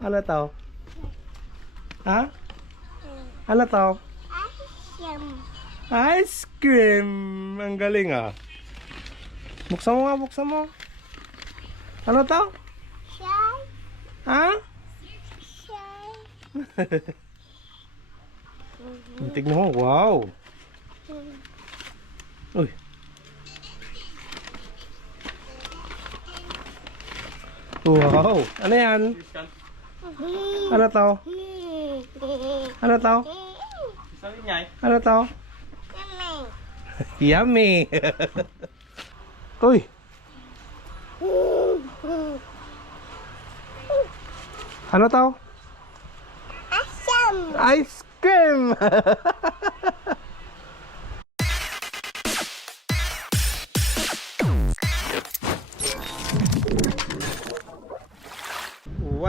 Ano to? Ha? Ano to? Asyam. Ice cream! Ang galing ah. Buksan mo nga, buksan mo. Ano to? Shy. Ha? Shy. Tignan mo, wow. Uy. Wow. Ano yan? Ano to? Ano to? Ano to? Yummy. Uy. Ano to? Asyam. Ice cream.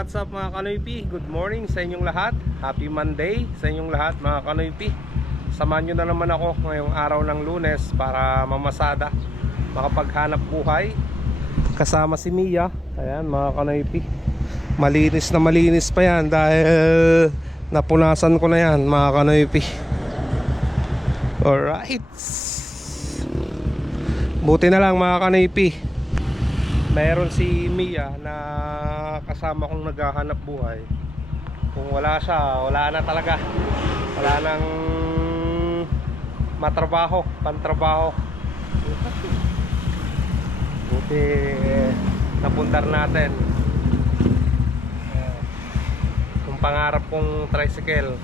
What's up mga kanoypi? Good morning sa inyong lahat. Happy Monday sa inyong lahat mga kanoypi. Samahan nyo na naman ako ngayong araw ng lunes para mamasada, makapaghanap buhay. Kasama si Mia. Ayan mga kanoypi. Malinis na malinis pa yan dahil napunasan ko na yan mga kanoypi. Alright. Buti na lang mga kanoypi. Meron si Mia na kasama kong naghahanap buhay. Kung wala siya, wala na talaga. Wala nang matrabaho, pantrabaho. Buti napundar natin. Kung pangarap kong tricycle.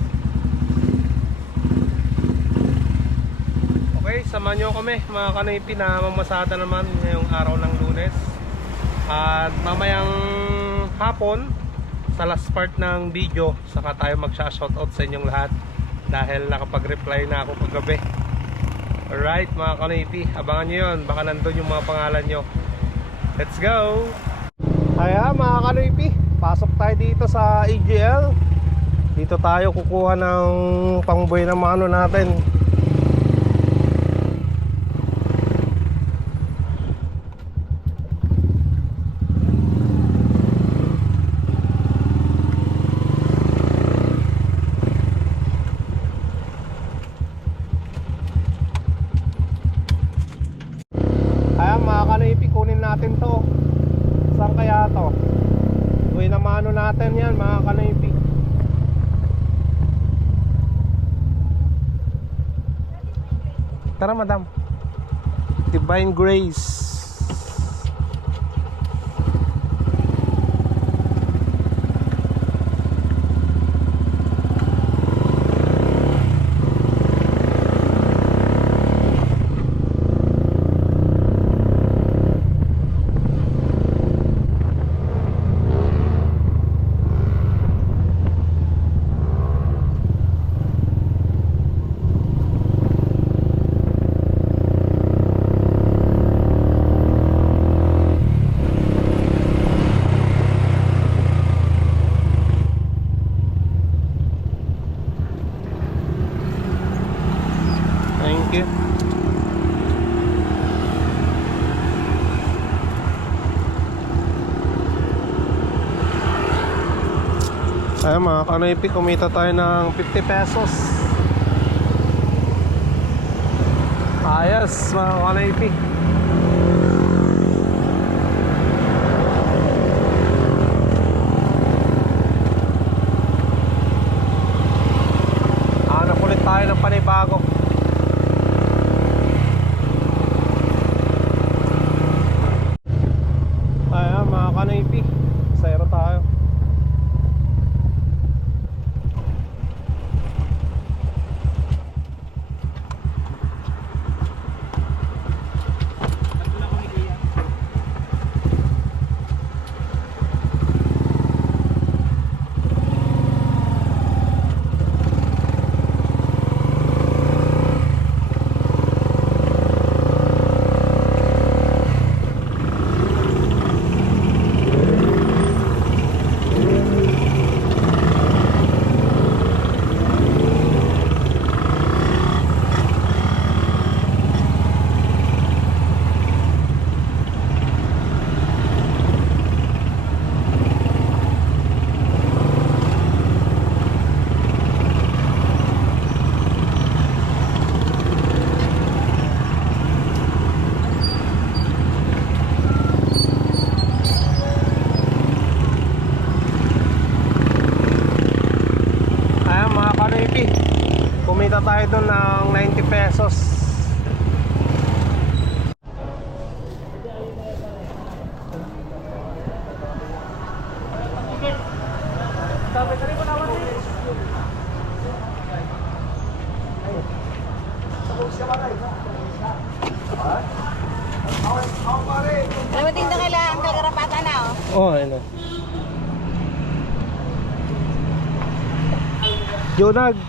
Okay, samahan nyo kami mga kanipi na mamasada naman ngayong araw ng lunes. At mamayang hapon sa last part ng video saka tayo magsha-shoutout sa inyong lahat dahil nakapag-reply na ako kagabi. Alright mga kanipi, abangan nyo yun. Baka nandun yung mga pangalan nyo. Let's go! Kaya mga kanipi, pasok tayo dito sa EGL. Dito tayo kukuha ng pangboy na mano natin. Divine Grace. Ayan mga kanoypi, kumita tayo ng 50 pesos. Ayos mga kanoypi. Hanap ulit tayo ng panibago. Ayan mga kanipi Sayro tayo tayo doon ng 90 pesos. Alam mo, tingnan kailangan ang kalgarapatan na, oh. Oh, ayun. Jonag.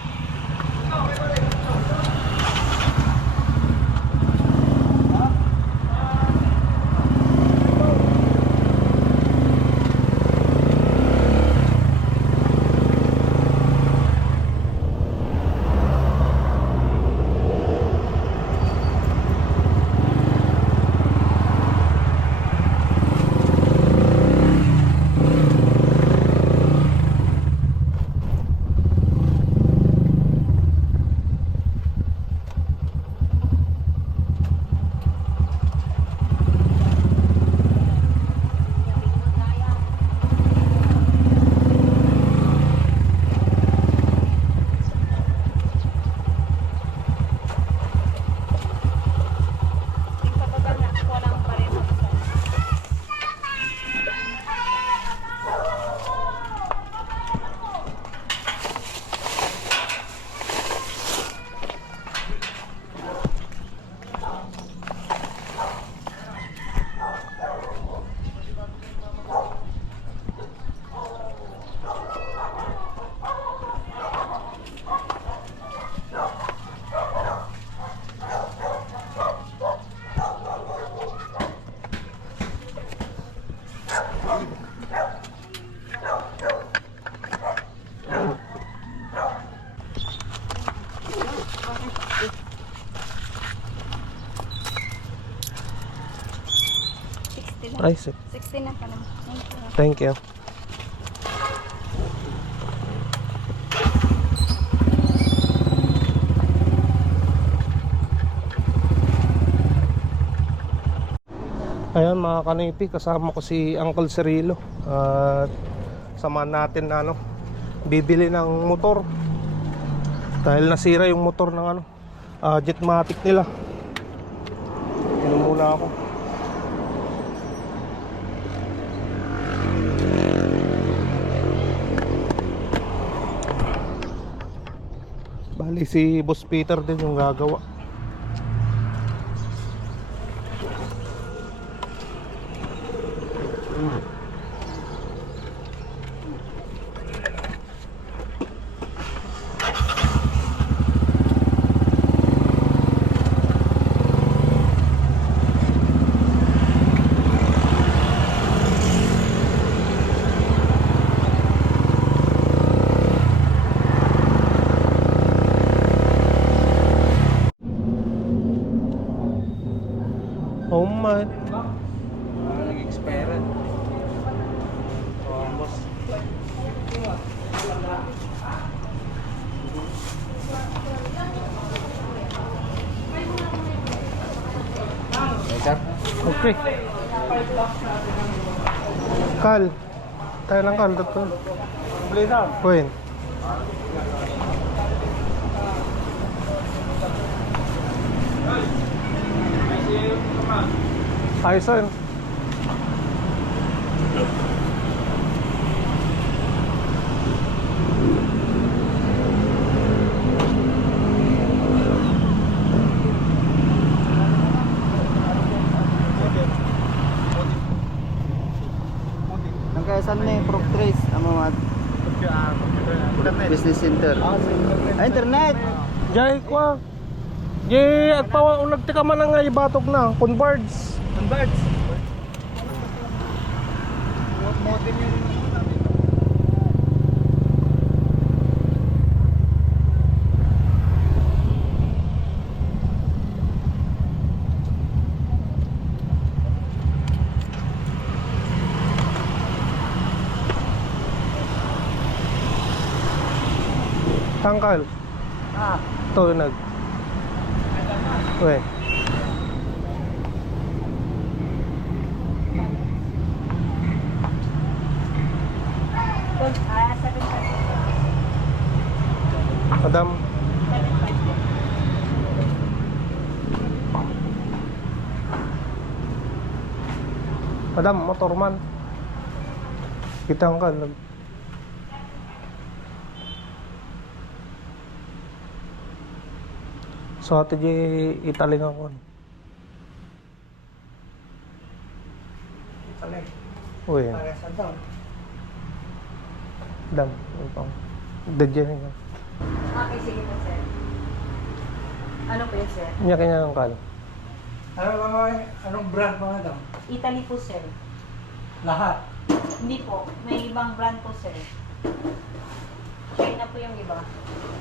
Ay, si- 60 lang pa naman. Thank you. thank you. Ayan mga kanipi, kasama ko si Uncle Cirilo At samahan natin na ano, bibili ng motor Dahil nasira yung motor ng ano, ah, Jetmatic nila Inom muna ako Si Boss Peter din yung gagawa Oh my Nag-expire. Almost. sir. Okay. Kal. Down. Kuhin. Ayos yun. Ang kaya saan na yung Proc Trace? Ang mga business center. Ah, internet! Jay, kwa. Jay, at pawa unag tika man nga ibatok na. Converge. Converts. Sangkal. Ah. Tunag. Uy. Adam. Adam, motorman. Kitang ka, nag So, ate di italing ako. Salay. Uy, Para sa daw. dam. Ito. Dadyan nga. Okay, sige po, sir. Ano po yun, sir? Niya kanya ng kal. Ano ba anong brand mga daw? Italy po, sir. Lahat. Hindi po. May ibang brand po, sir. China po yung iba.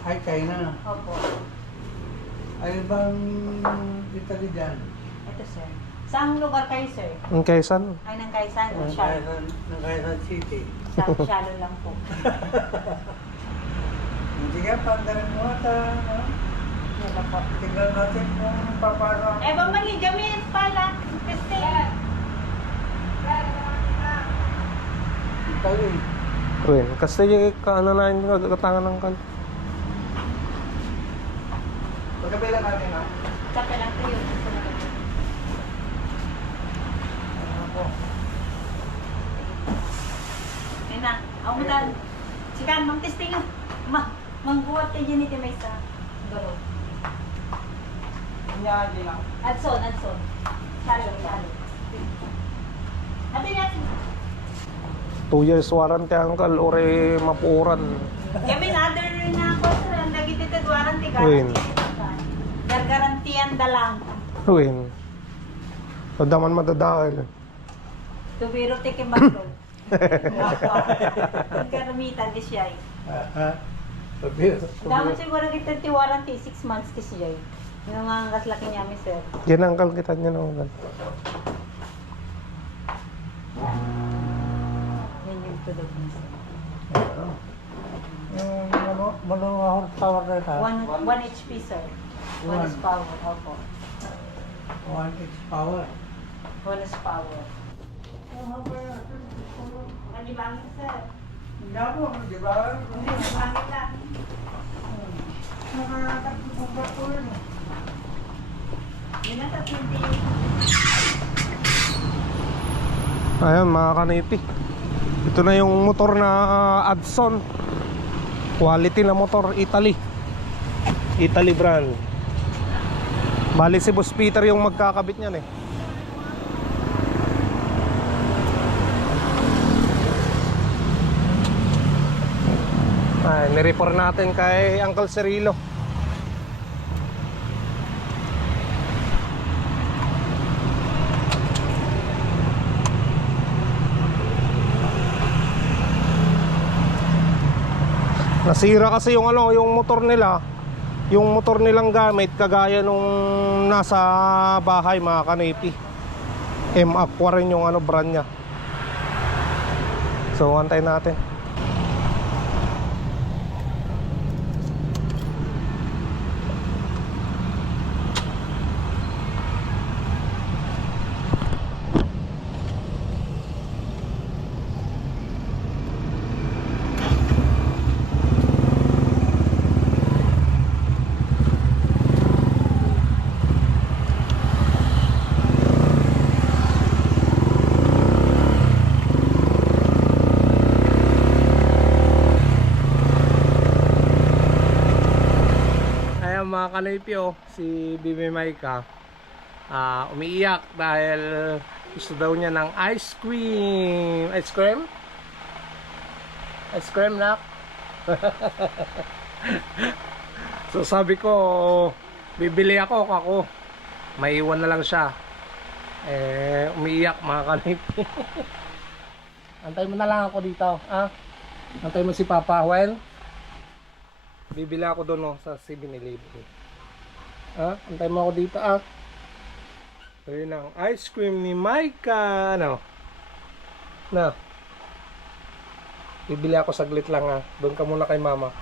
Ay, China. Opo. Ay, bang Italy dyan? Ito, sir. Saan lugar kayo, sir? Ang kaysan. Ay, ng Kaisan Ng Shalom? Quezon, ng Quezon City. Sa Shalom lang po. Hindi ka, pandarin mo ata. no? Yan po. Tingnan natin kung papano. Eh, bamali, gamit pala. Kasi, Italy. Uy, kasi ka ano na yung katangan ng kal. Pagkabila natin ha. sabi lang kayo. Ano po? Ayun na. Ako mo dan. Sikan, mang testing yun. Ma, mangguwat kayo dyan iti may sa garo. Hindi lang. Adson, Adson. Shalom, shalom. Ate natin. 2 years warranty kal ore mapuran. Yamin, other na ako, sir. Ang lagi dito, warranty Win. Garanti. Gargarantiyan da lang. Uy. O daman madadahil. Tubiro tikim bagol. Ang karamitan di siya. eh. Dapat siguro kita ti warranty 6 months ti siya. eh. Yung nga ang laki niya, sir. Yan ang kal kita niya naman. Yan yung tulog niya, sir. Yung ano, mga horsepower na ito. 1 1 HP, sir. 1 One. is power. Opo. 1 inch power. 1 is power. Malibangin, sir. Hindi ako, di ba? Malibangin lang. Nakakatupag ko yun. Yun na sa 20. Ayun mga kanipi. Ito na yung motor na uh, Adson. Quality na motor, Italy. Italy brand. Bali si Boss Peter yung magkakabit niyan eh. Ay, nireport natin kay Uncle Cirilo. Nasira kasi yung ano, yung motor nila. Yung motor nilang gamit kagaya nung nasa bahay mga kanipi. M Aqua rin yung ano brand niya. So antay natin. Ayan mga oh, si Bibi Maika ah umiiyak dahil gusto daw niya ng ice cream. Ice cream? Ice cream nak? so sabi ko, bibili ako ako. Maiwan na lang siya. Eh, umiiyak mga kanipi. Antay mo na lang ako dito, ah. Antay mo si Papa Well. Bibili ako doon oh, sa 7-Eleven. Ah, antay mo ako dito ah. Ayun ang ice cream ni Maika. Ano? Na. Bibili ako saglit lang ah. Doon ka muna kay mama.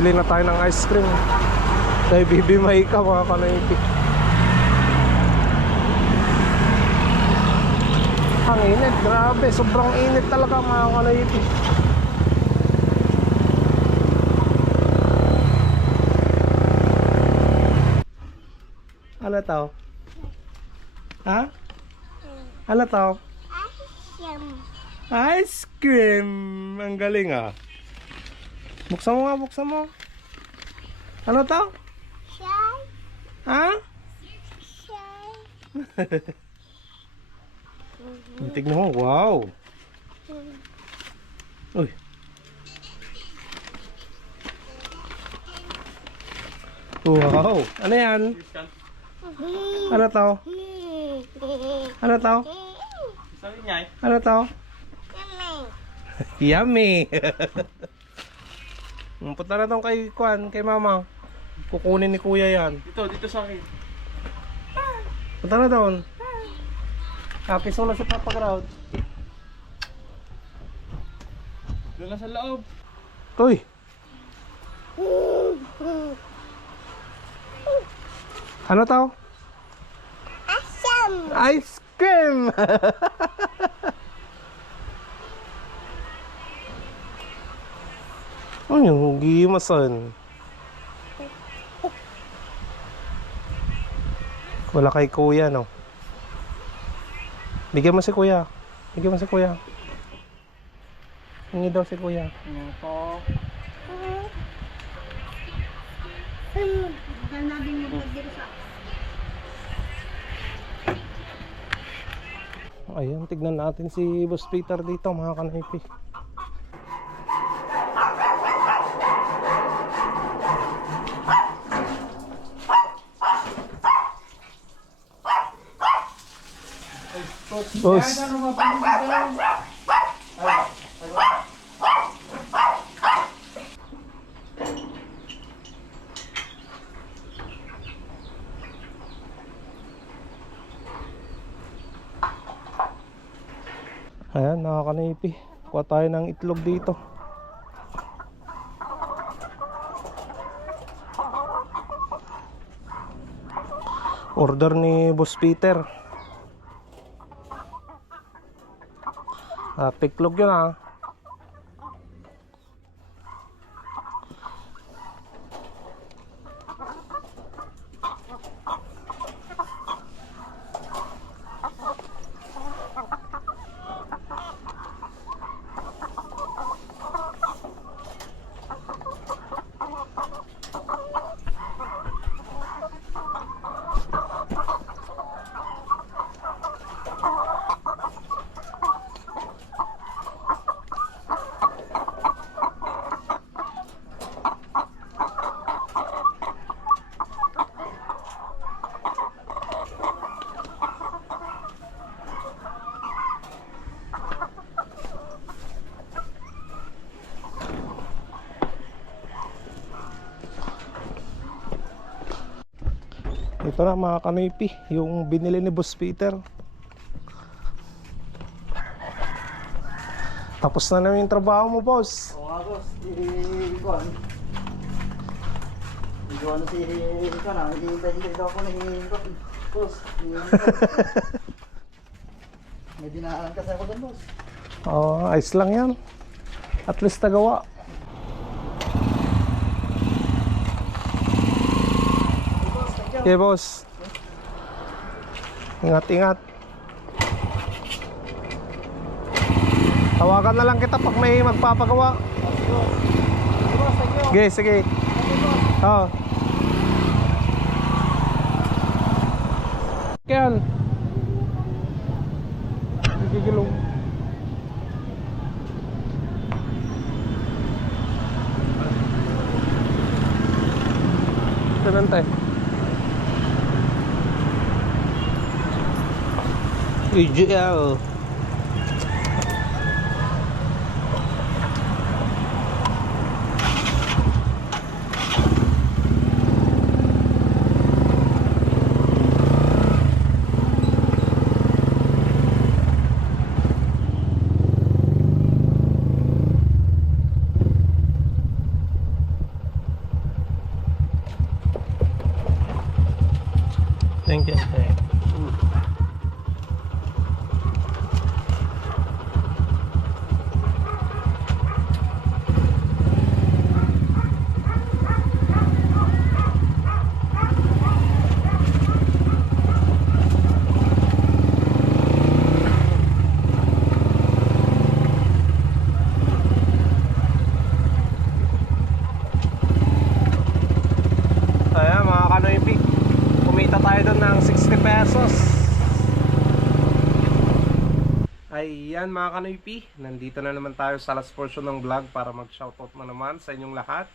Nakabili na tayo ng ice cream. Dahil bibi may ka mga kanaypi. Ang init, grabe. Sobrang init talaga mga kanaypi. Ano to? Ha? Ano to? Siyam. Ice cream! Ang galing ah. Buksan mo nga, buksan mo. Ano to? Shy. Ha? Shy. Tignan mo, wow. Uy. Wow. Ano yan? Ano to? Ano to? Ano to? Yummy. Mm, Punta na tong kay Kwan, kay Mama. Kukunin ni Kuya yan. Dito, dito sa akin. Punta na doon. Happy solo si Papa Crowd. Doon na sa loob. Uy. Ano to? Asam. Ice cream! ano yung gimasan? Wala kay kuya, no? Bigyan mo si kuya. Bigyan mo si kuya. Hingi daw si kuya. Ano to? Ayan, tignan natin si Boss Peter dito mga kanaypi. Boss, ayan mga kanaypi. Kuha tayo ng itlog dito. Order ni Boss Peter. Ah, piklog yun ah. Ito na mga kanipi, yung binili ni Boss Peter. Tapos na namin yung trabaho mo, boss. Oo nga, boss. Di ko ano. Hindi ko ano si Ika na. Hihintay-hintay daw ako na ko. Boss. May dinaanan kasi ako doon, boss. Oh, ayos lang yan. At least nagawa. Okay, boss. Ingat, ingat. Tawagan na lang kita pag may magpapagawa. Sige, sige. Oo. Kyan. Ideal. Pesos. Ayan mga kanoypi Nandito na naman tayo sa last portion ng vlog Para mag shoutout na naman sa inyong lahat.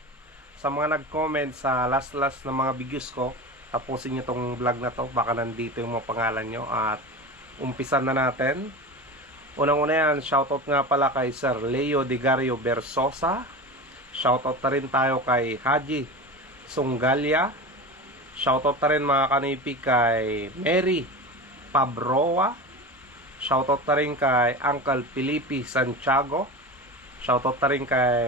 Sa mga nag-comment sa last last na mga videos ko Tapusin nyo tong vlog na to. Baka nandito yung mga pangalan nyo At umpisan na natin. Unang-una yan, shoutout nga pala kay Sir Leo Digario Bersosa Shoutout na rin tayo kay Haji Sunggalya. Shoutout na rin mga kanipi kay Mary Pabroa. Shoutout na rin kay Uncle Felipe Santiago. Shoutout na rin kay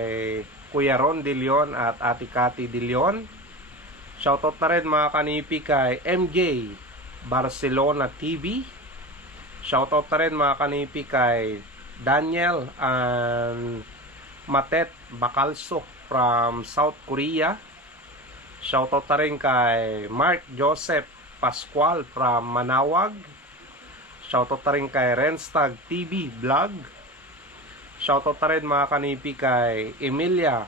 Kuya Ron De Leon at Ate Cathy De Leon. Shoutout na rin mga kanipi kay MJ Barcelona TV. Shoutout na rin mga kanipi kay Daniel and Matet Bakalso from South Korea. Shoutout na rin kay Mark Joseph Pascual from Manawag. Shoutout na rin kay Renstag TV Vlog. Shoutout na rin mga kanipi kay Emilia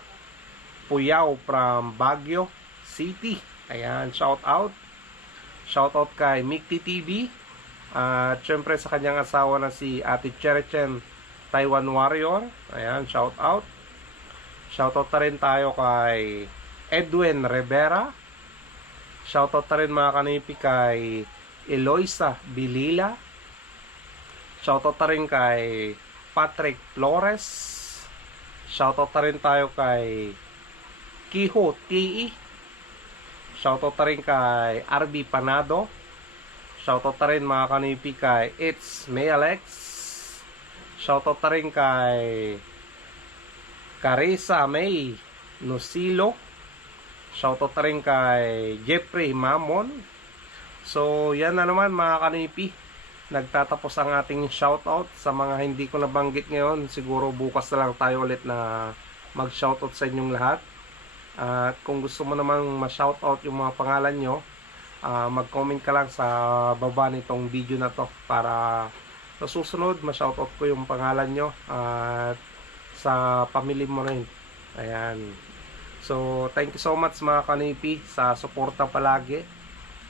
Puyaw from Baguio City. Ayan, shout out. Shoutout kay Mikti TV. At syempre sa kanyang asawa na si Ate Cherechen Taiwan Warrior. Ayan, shout out. Shoutout na rin tayo kay Edwin Rivera. Shoutout na rin mga kanipi kay Eloisa Bilila. Shoutout na rin kay Patrick Flores. Shoutout na rin tayo kay Kiho TE. Shoutout na rin kay RB Panado. Shoutout na rin mga kanipi kay It's May Alex. Shoutout na rin kay Carissa May Nusilo. Shoutout na rin kay Jeffrey Mamon. So, yan na naman mga kanipi. Nagtatapos ang ating shoutout sa mga hindi ko nabanggit ngayon. Siguro bukas na lang tayo ulit na mag-shoutout sa inyong lahat. At kung gusto mo namang ma-shoutout yung mga pangalan nyo, ah, mag-comment ka lang sa baba nitong video na to para sa susunod ma-shoutout ko yung pangalan nyo at sa pamilya mo rin. Ayan. So, thank you so much mga kanipi sa suporta palagi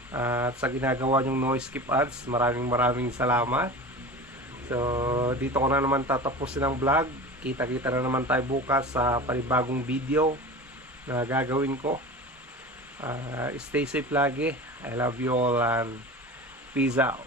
at sa ginagawa nyong noise skip ads. Maraming maraming salamat. So, dito ko na naman tatapusin ang vlog. Kita-kita na naman tayo bukas sa panibagong video na gagawin ko. Ah, stay safe lagi. I love you all and peace out.